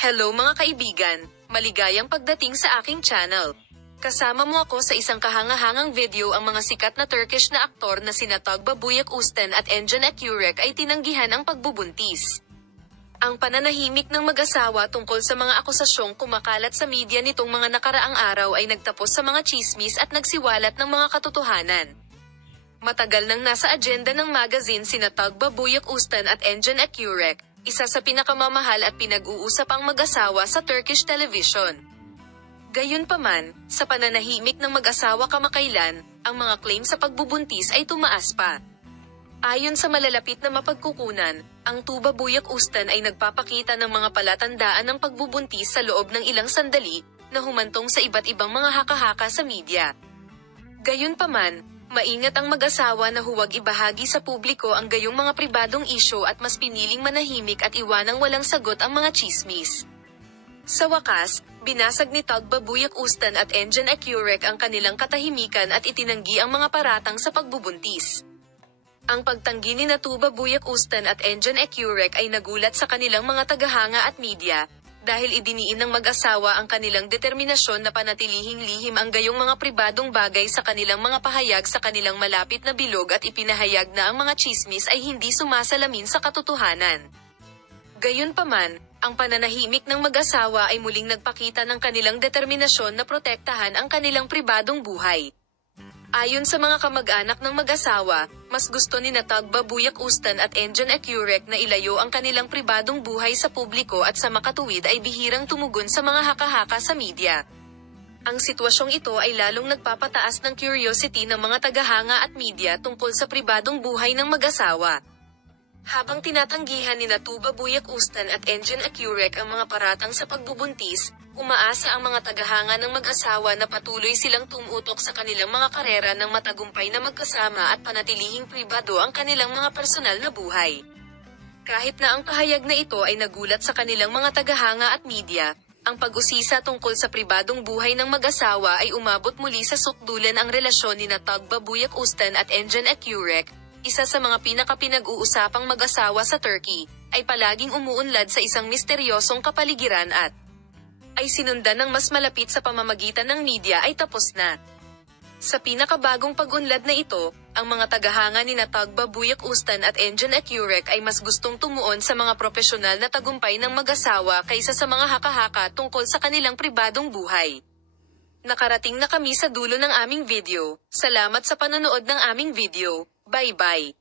Hello mga kaibigan, maligayang pagdating sa aking channel. Kasama mo ako sa isang kahangahangang video. Ang mga sikat na Turkish na aktor na sina Tugba Büyüküstün at Engin Akyürek ay tinanggihan ang pagbubuntis. Ang pananahimik ng mag-asawa tungkol sa mga akusasyong kumakalat sa media nitong mga nakaraang araw ay nagtapos sa mga chismis at nagsiwalat ng mga katotohanan. Matagal nang nasa agenda ng magazine sina Tugba Büyüküstün at Engin Akyürek, isa sa pinakamamahal at pinag-uusapang mag-asawa sa Turkish television. Gayunpaman, sa pananahimik ng mag-asawa kamakailan, ang mga claim sa pagbubuntis ay tumaas pa. Ayon sa malalapit na mapagkukunan, ang Tugba Büyüküstün ay nagpapakita ng mga palatandaan ng pagbubuntis sa loob ng ilang sandali, na humantong sa iba't ibang mga haka-haka sa media. Gayunpaman, maingat ang mag-asawa na huwag ibahagi sa publiko ang gayong mga pribadong isyu at mas piniling manahimik at iwanang walang sagot ang mga chismis. Sa wakas, binasag ni Tugba Büyüküstün at Engin Akyürek ang kanilang katahimikan at itinanggi ang mga paratang sa pagbubuntis. Ang pagtanggi ni Tugba Büyüküstün at Engin Akyürek ay nagulat sa kanilang mga tagahanga at media, dahil idiniin ng mag-asawa ang kanilang determinasyon na panatilihing lihim ang gayong mga pribadong bagay sa kanilang mga pahayag sa kanilang malapit na bilog at ipinahayag na ang mga chismis ay hindi sumasalamin sa katotohanan. Gayunpaman, ang pananahimik ng mag-asawa ay muling nagpakita ng kanilang determinasyon na protektahan ang kanilang pribadong buhay. Ayon sa mga kamag-anak ng mag-asawa, mas gusto ni Tugba Büyüküstün at Engin Akyürek na ilayo ang kanilang pribadong buhay sa publiko at sa makatuwid ay bihirang tumugon sa mga haka-haka sa media. Ang sitwasyong ito ay lalong nagpapataas ng curiosity ng mga tagahanga at media tungkol sa pribadong buhay ng mag-asawa. Habang tinatanggihan ni Tugba Büyüküstün at Engin Akyürek ang mga paratang sa pagbubuntis, umaasa ang mga tagahanga ng mag-asawa na patuloy silang tumutok sa kanilang mga karera ng matagumpay na magkasama at panatilihing pribado ang kanilang mga personal na buhay. Kahit na ang pahayag na ito ay nagulat sa kanilang mga tagahanga at media, ang pag-usisa tungkol sa pribadong buhay ng mag-asawa ay umabot muli sa sukdulan. Ang relasyon ni Tugba Büyüküstün at Engin Akyürek, isa sa mga pinaka-pinag-uusapang mag-asawa sa Turkey, ay palaging umuunlad sa isang misteryosong kapaligiran at ay sinundan ng mas malapit sa pamamagitan ng media ay tapos na. Sa pinakabagong pag-unlad na ito, ang mga tagahanga ni Tugba Büyüküstün at Engin Akyürek ay mas gustong tumuon sa mga profesional na tagumpay ng mag-asawa kaysa sa mga haka-haka tungkol sa kanilang pribadong buhay. Nakarating na kami sa dulo ng aming video. Salamat sa panonood ng aming video. Bye-bye.